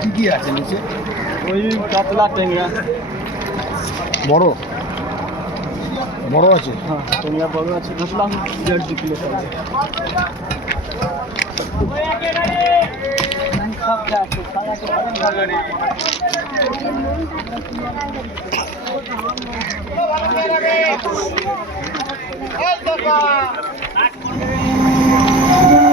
কি কি আছে নিচে? ওই কাতলা টেংরা বড়? বড় আছে? হ্যাঁ টেংরা বড় আছে ধরলাম দেড় দু কিলো সব এমন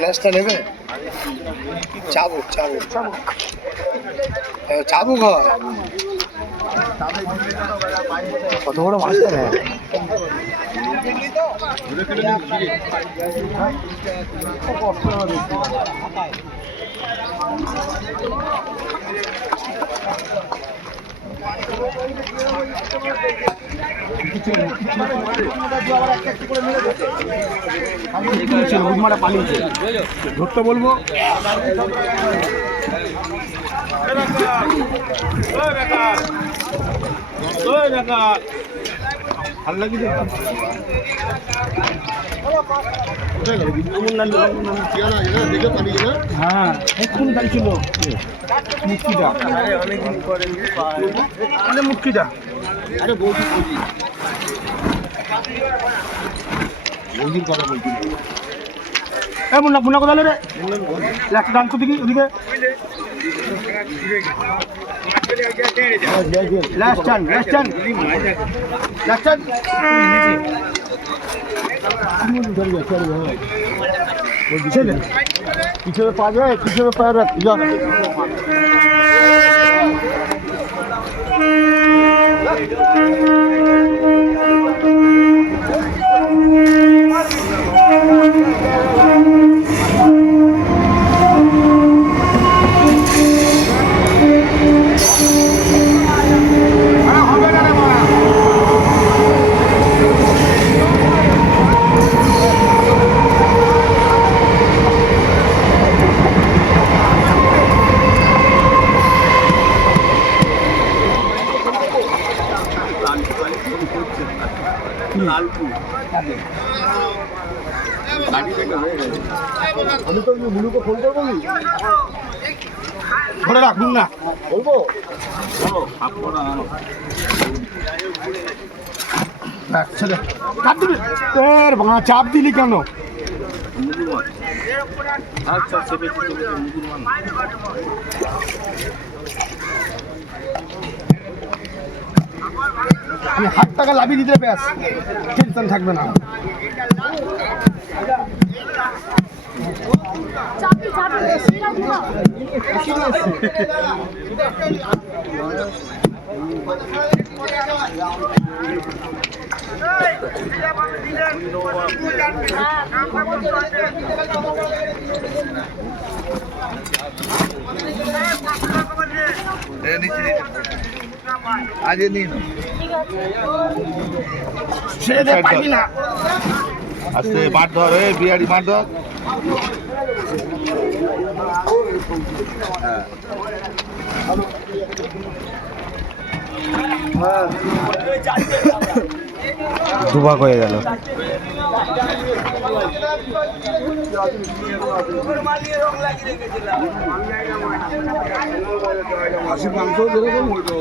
ল্যাসটা নেবে? চাবুক চাবুক। চাবুক হয়। কত বড় মাছটা নেয় বুধমারা পালিয়েছে। ধরতে বলব বেকার বেকার ভালো লাগিছে হ্যাঁ এক্ষুনি দাঁড়িয়েছিল মুক্তিটা। আরে মুক্তিটা। আরে বৌদি বৌদি। বৌদির কথা বলছি। এ মুন্না মুন্না কোথায় রে? একটা ডান দিকে ওদিকে। লাস্ট টান লাস্ট টান লাস্ট টান পিছনে পা যায় পিছনে পা রাখ যা তো মুলুকে ফোন করব নি ধরে রাখ না বলব রাখ, ছেড়ে। কাট দিবি এর ভাঙা চাপ দিলি কেন? আমি হাত টাকা লাভিয়ে দিতে ব্যাস। টেনশন থাকবে না। চাপি আজ নিন। আস্তে মাঠ ধর এই বিহারি মাঠ ধর দুভাগ হয়ে গেল। খাসির মাংস যেরকম ওইটা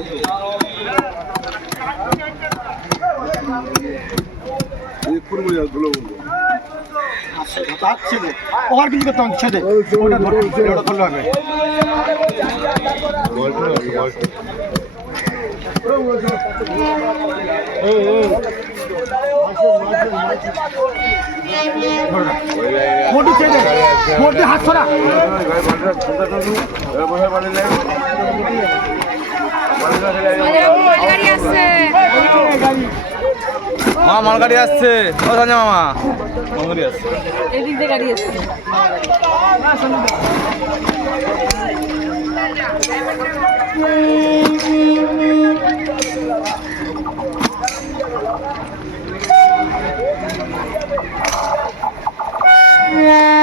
ছেড়ে ওর কিছু করতে হবে ছেড়ে ওটা ধরে ওটা ধরলে হবে মোটি ছেড়ে মোটি হাত ছড়া গাড়ি আসছে মামা মালগাড়ি আসছে। ও সঞ্জয় মামা। মালগাড়ি আসছে। এদিক দিয়ে গাড়ি আসছে। বডিটা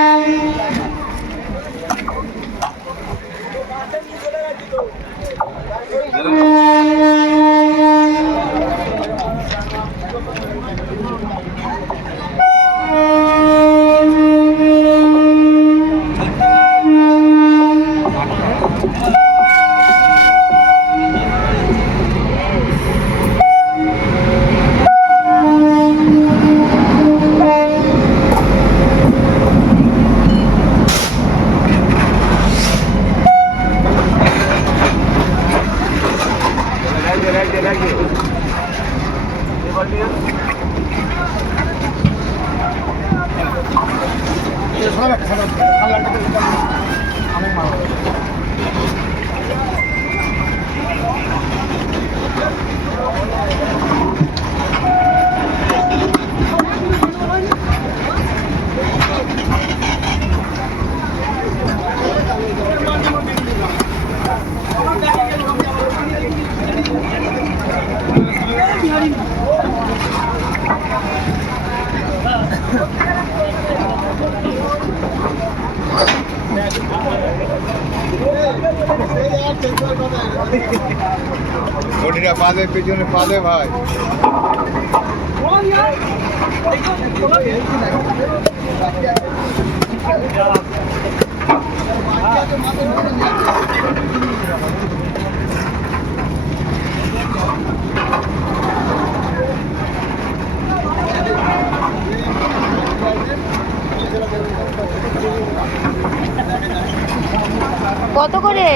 পেছনে ভাই। কত করে?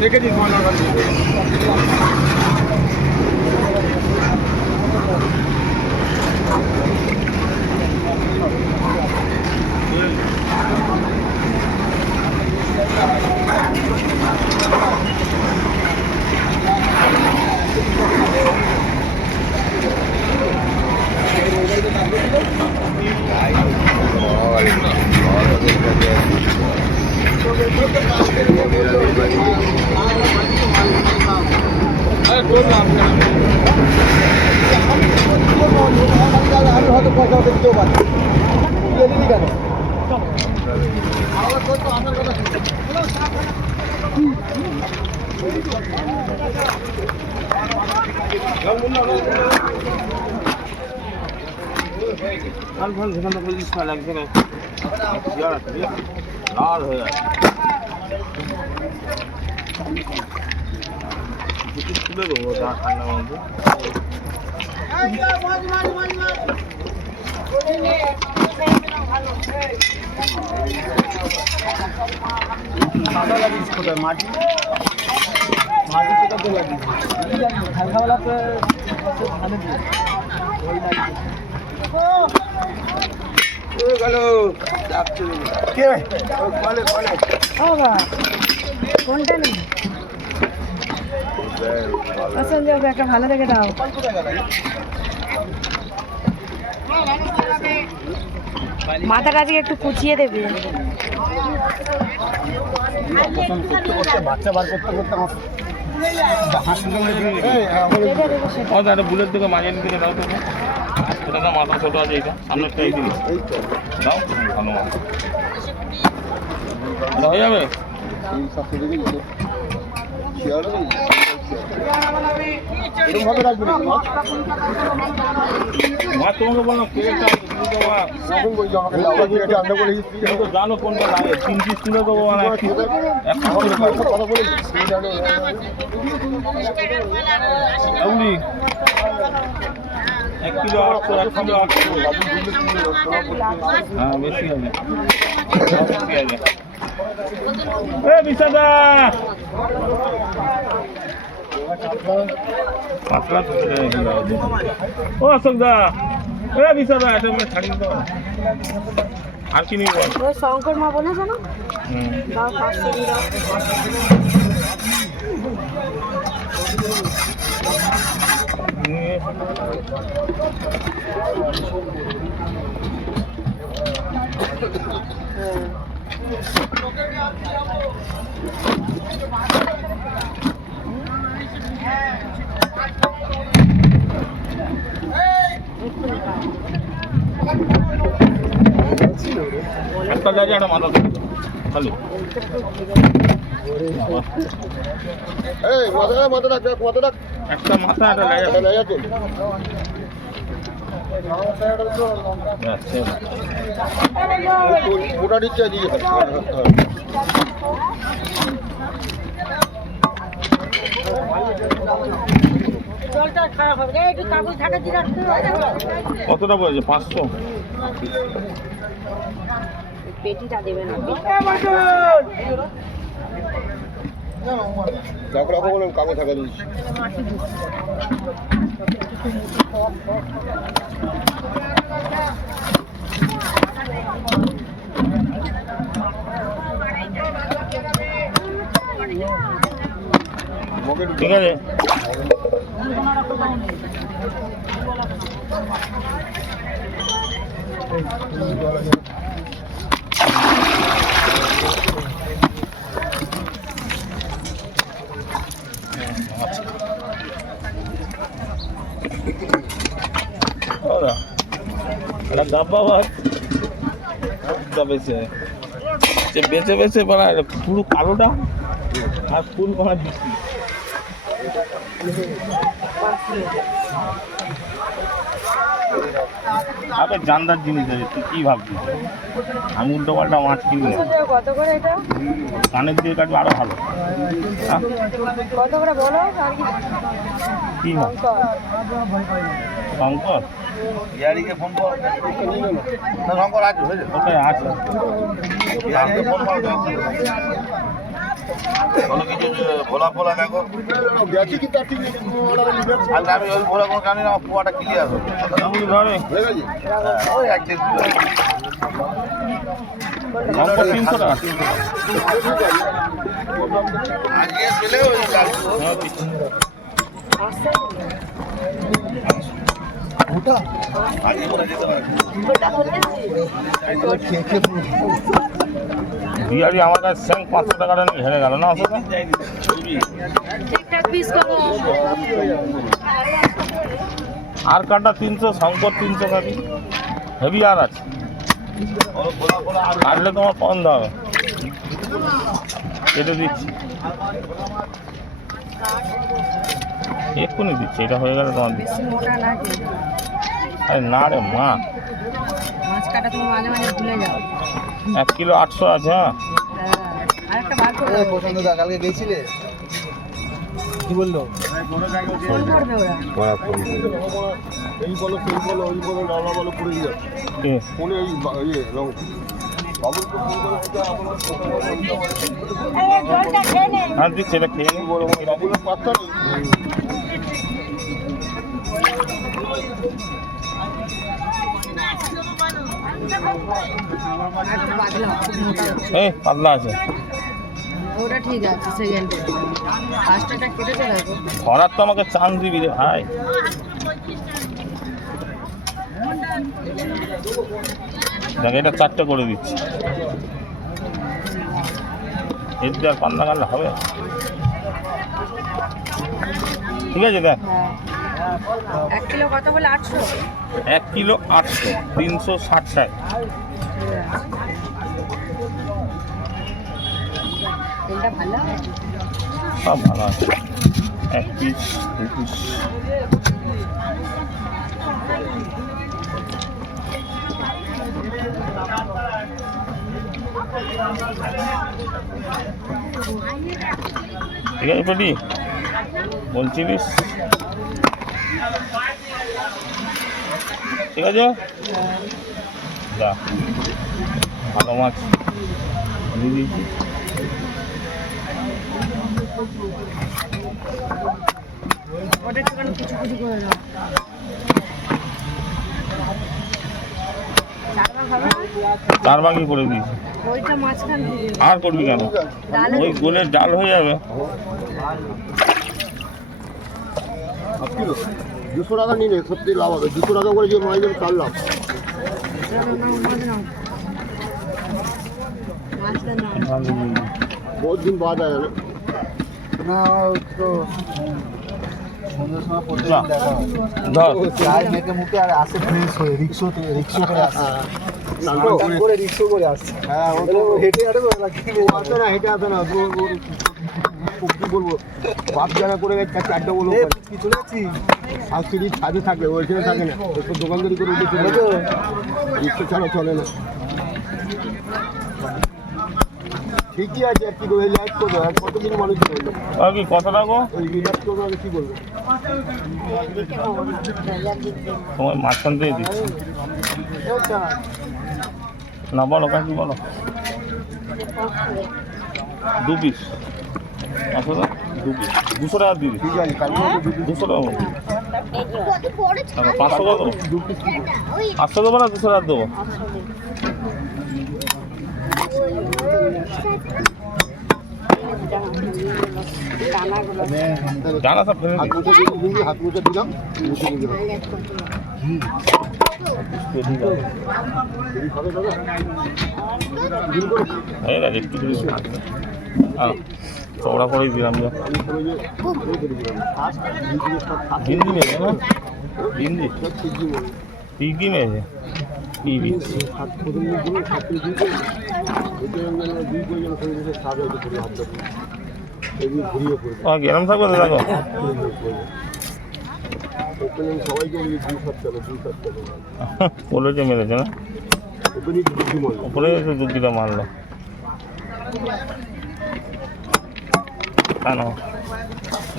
রেখে দিন ময়লা গাড়ি আমি হয়তো পয়সা দিতেও পারি দিয়ে দিবি কেন লাল হয়ে যাচ্ছে তুলে দেবো ঠান্ডা মধ্যে মাটি মাটি কলে কলে কোনটা নেই পছন্দ হবে একটা ভালো দেখে দাও। মাথাটা আজকে একটু কুচিয়ে দেবে। বাচ্চা বার করতে করতে সেটা। ও দিকে মাঝের দিকে দাও তো এটা না মাথা ছোট আছে এইটা। সামনে একটা এই দিকে দাও ভালো মাথা এটা হয়ে যাবে? এটা জানো কোনটা লাগে। তিন পিস তুলে দেবো। কথা এক কিলো আটশো এক কিলো আটশো হ্যাঁ বেশি হবে। এ বিশাদা পাতলা ও অশোক দা! এ বিশাদা এটা আমি ছাড়িয়ে দাও আর কি নিব শঙ্কর মা বলেছে না? দাও পাঁচশো দাও। নিয়ে একটা জায়গায় একটা মাথা ধরে দাও। খালি এই মাথা মাথা রাখ মাথা রাখ। একটা মাথা তাহলে এই আছে আচ্ছা ওটা নিচ্ছে দিয়ে কতটা পড়েছে? পাঁচশো? পেটিটা দেবে না। রাখো রাখো বলুন কাগজ থাকা দিচ্ছি ঠিক আছে। ওরা একটা ডাব্বা ভাত বেছে যে বেছে বেছে বানা পুরো কালোটা আর ফুল বানা দিচ্ছি আবে জানদার জিনিস আছে তুই কি ভাবছিস? আমি উল্টো পাল্টা মাছ কিনবো। কত করে এটা? কানের দিয়ে কাটবে আরও ভালো? কত করে বলো? কি? কি শঙ্কর ইয়ারিকে ফোন কর। না শঙ্কর আছে বুঝলি আছে? ইয়ারিকে ফোন কর। কোনো কিছু ভোলা ফোলা দেখো। ঠিক আজকে আমি ওই ভোলা কোনো না আমার পোয়াটা ক্লিয়ার হবে। হয়ে ওই এক তিনশো টাকা। আজকে পেলে ওই পারবে বিহারি আমার কাছে স্যাং পাঁচশো টাকাটা নিয়ে হেরে গেল না আসলে আর কাটা তিনশো শঙ্কর তিনশো কাটি। হেভি আর আছে। কাটলে তোমার পছন্দ হবে। কেটে দিচ্ছি। এক্ষুনি দিচ্ছি এটা হয়ে গেলে তোমার দিচ্ছি আরে না রে মা। মাছ কাটা তুমি মাঝে মাঝে ভুলে যাও এক কিলো আটশো আছে হ্যাঁ। হ্যাঁ আরেকটা বার করে। পছন্দ দা কালকে গেছিলে? কি বলল? ফোন করবে ওরা। এই বলো সেই বলো ওই বলো নানা বলো পুরে যাচ্ছে ফোনে এই ইয়ে রং হ্যাঁ দিচ্ছি এটা খেয়ে নিই বড় পাত্তা নেই। এই পাতলা আছে। ওটা ঠিক আছে সেকেন্ডে ফার্স্টটা দেখো। ধরার তো আমাকে চান্স দিবি রে ভাই। দেখ এটা চারটে করে দিচ্ছি। এর দিয়ে আর পান্না কান্না হবে? ঠিক আছে দেখ। হ্যাঁ। এক কিলো কত বলে আটশো? এক কিলো আটশো তিনশো ষাট ষাট। ভালো? সব ভালো আছে। এক পিস দু পিস। ঠিক আছে বলছিলিস? ঠিক আছে? যা, ভালো মাছ। দিয়ে দিয়েছি? চার ভাগই করে দিয়েছি। আর করবি কেন? ওই গোলের ডাল হয়ে যাবে। দুশো টাকা নিলে সত্যি লাভ হবে। দুশো টাকা করে যে মাছ দেবে তার লাভ। বহুত দিন বাদ না না তো না। দেখা হয়। হয়ে হ্যাঁ তো হেঁটে আসে না হেঁটে আসে না কি বলব বাপ যারা করে গেছে চারটে বলব সিঁড়ির ছাদে থাকে ওইখানে থাকে না। একটু দোকানদারি করে উঠে চলে? রিক্সা ছাড়া চলে না। ঠিকই আছে আর কি করে লাইট করবে আর কতদিন মানুষ করবে আর কি কত রাখো ওই রিলাক্স করবে আর কি করবে তোমার মাঝখান থেকে দিচ্ছি। না বলো কাকি বলো। দু পিস পাঁচশো টাকা দু দুশো টাকা দিবি দুশো টাকা বলো। তাহলে পাঁচশো পাঁচশো দেবো না দুশো টাকা দেবো? জানা সব হাত মুছে দিলাম। মুছে দিলাম। একটু হ্যাঁ চওড়া করেই দিলাম হিন্দি মেয়েছে না? হিন্দি? সব ঠিক দিয়ে কি কি মেয়েছে? কি দিচ্ছি হাত প্রথম দিন দিলাম সাত করে দুই করে ওইটা আমি যেন দুই করে যেন করে দিলে সাত হয়তো করে হাত ধরে এগুলো ঘুরিয়ে পড়বে ও গেরাম থাকবে তো দেখো। বলেছে মেরেছে না? উপরে এসে দু মারলো। কেন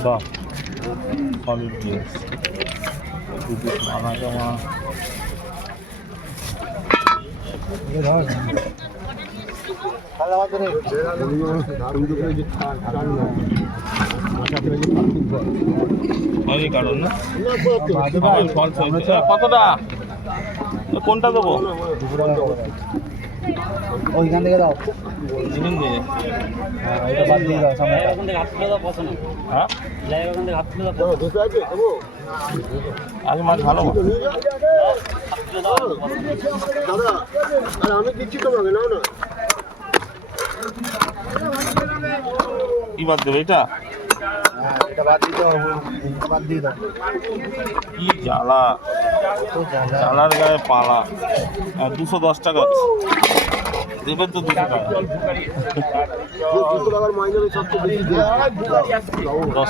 বাহ সলিড জিনিস দু পিস ভাঙা জমা দারুণ করে যে চার চার না মাথা ধরে যে পার্কিং করে ওই কারণ না না করতে আবার false হয়েছে। এ, কতটা এ, কোনটা দেবো ওইখান থেকে দাও হ্যাঁ, দাও। হ্যাঁ আছে দেবো মাছ ভালো। দাদা আর আমি দিচ্ছি তোমাকে নাও না। কি বাদ দেবে এটা? হ্যাঁ, এটা বাদ দিয়ে দাও এটা বাদ দিয়ে দাও। কি জ্বালা? জ্বালার গায়ে পালা। আর দুশো দশ টাকা দেবেন তো দুশো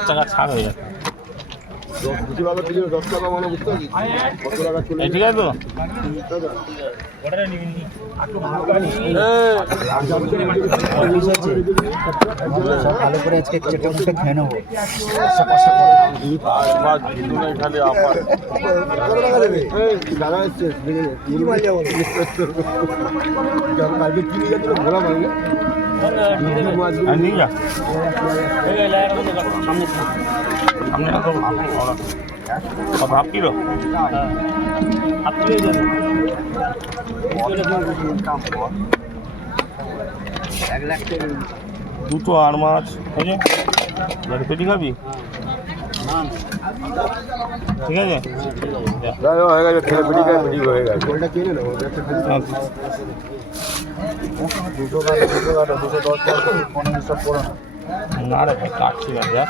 টাকা। ছাড় হয়ে যাচ্ছে ঠিক আছে তো? ভালো করে আজকে চেটে মুটে খেয়ে নেব দাদা এসছে কালকে কিনে গেছিল ঘোরা মাইনে যা দুটো আর মাছ হয়েছে পেটি খাবি ঠিক আছে হয়ে গেছে ওটা কিনে নেব একটা খালি আচ্ছা। দুশো কাটা দুশো কাটা দুশো দশ টাকা পনেরো সব করো না না রে ভাই কাটছি না যা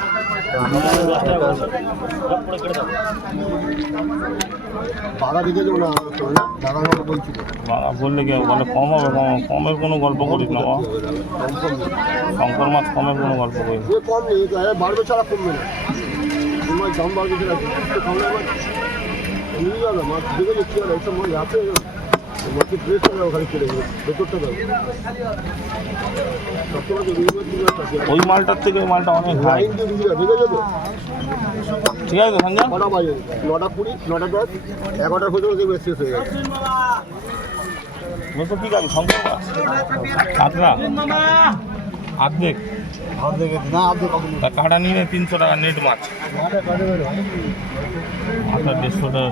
বাধা দিকে যাব না দাদা বলছিল বাবা বললে কি? বলে কম হবে কম কমের কোনো গল্প করিস না শঙ্কর মাছ কমের কোনো গল্প করিস বাড়বে ছাড়া কমবে না দাম বাড়বে ছাড়া মাছ কেটে তো রুই মাছ রুই মাছ আছে ওই মালটার থেকে ওই মালটা অনেক হাই ঠিক আছে সঞ্জয়? কটা বাজে। নটা কুড়ি নটা দশ এগারোটার পর্যন্ত দেখবে শেষ হয়ে গেছে। আছে আর্ধেক কাটা নিয়ে তিনশো টাকা নেট মাছ। আচ্ছা দেড়শো টাকা।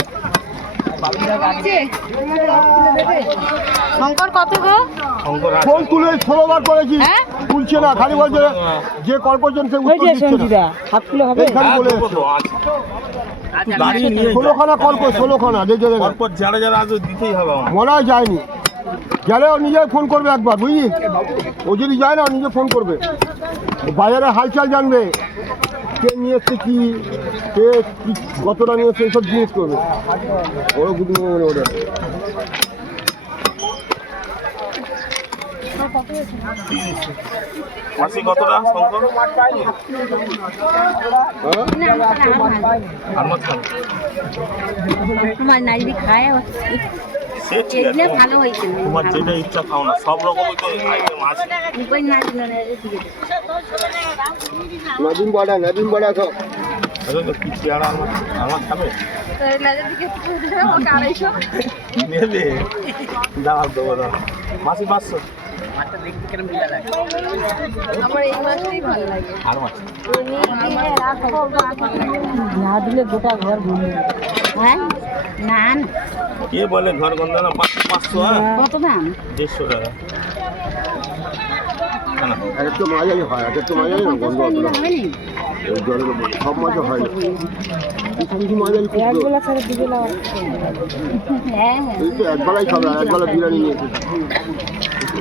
শঙ্কর কত গো? ফোন তুলে ষোলো বার করেছি। হ্যাঁ? তুলছে না খালি বলছে যে কল করছেন সে উত্তর দিচ্ছে না। এইখানে বলে দেবো তো, আছে। তুই দাঁড়িয়ে নিয়ে যা। ষোলোখানা কল করে ষোলোখানা দেখে দেখে যারা যারা আসবে দিতেই হবে মনে হয় যায়নি। গেলে ও নিজে ফোন করবে একবার বুঝলি? ও যদি যায় না ও নিজে ফোন করবে। বাজারে হালচাল জানবে। কে নিয়ে এসছে কি? কে কতটা নিয়ে এসছে এইসব জিনিস করবে? ওরা গুড মনে ওটা। মাসি কতটা শঙ্কর? তোমার নাইরি খায় ভালো হয়েছে। তোমার যেটা ইচ্ছা খাও না সব রকমই তো আইটেম আছে। বাড়া বাড়া সব তো কি চেয়ারা আমার আমার খাবে? তো নেবে? দাঁড়াও দেবো দাঁড়াও। মাসি পাঁচশো। না দিলে গোটা ঘর হ্যাঁ? না না। কে বলে ঘর গন্ধ না? পাঁচশো পাঁচশো হ্যাঁ? কত দাম দেড়শো টাকা। একটা হয় এক একটা না। গন্ধ জলের উপর হয়। হ্যাঁ তো একবেলাই খাবে একবেলা বিরিয়ানি নিয়ে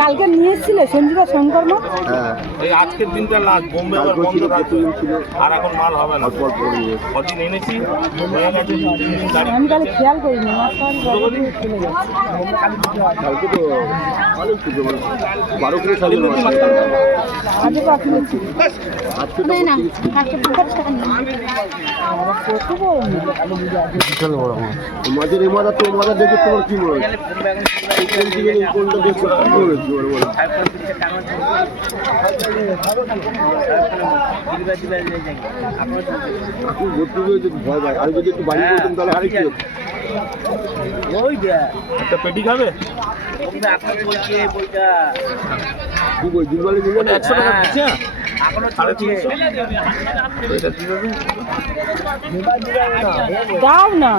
কালকে নিয়ে এসেছিলে সঞ্জীবা শঙ্কর মাছ হ্যাঁ। এই আজকের দিনটা লাস্ট বোম্বে আবার বন্ধ ছিল থাকবে আর এখন মাল হবে না। অল্প অল্প করে নিয়ে এসেছে। কদিন এনেছি হয়ে গেছে আমি তাহলে খেয়াল করিনি কালকে তো ভালোই ছিল মানে বারো কিলো আজকে কিনেছি না বড় নিল বিশাল বড় মাছ এই মাছের এই মাথা তো মাথা দেখে তোমার কি এই কোন দিকে এই কোনটা দেখছ কি হচ্ছে বলো বলো আপনি ভর্তি যদি ভয় পায় আর যদি একটু বাড়ি করতেন তাহলে আরেক কি একটা পেটি খাবে কি বই দুর্বলে দিলে একশো টাকা দিচ্ছে সাড়ে তিনশো এটা দিয়ে দেবে দাও না।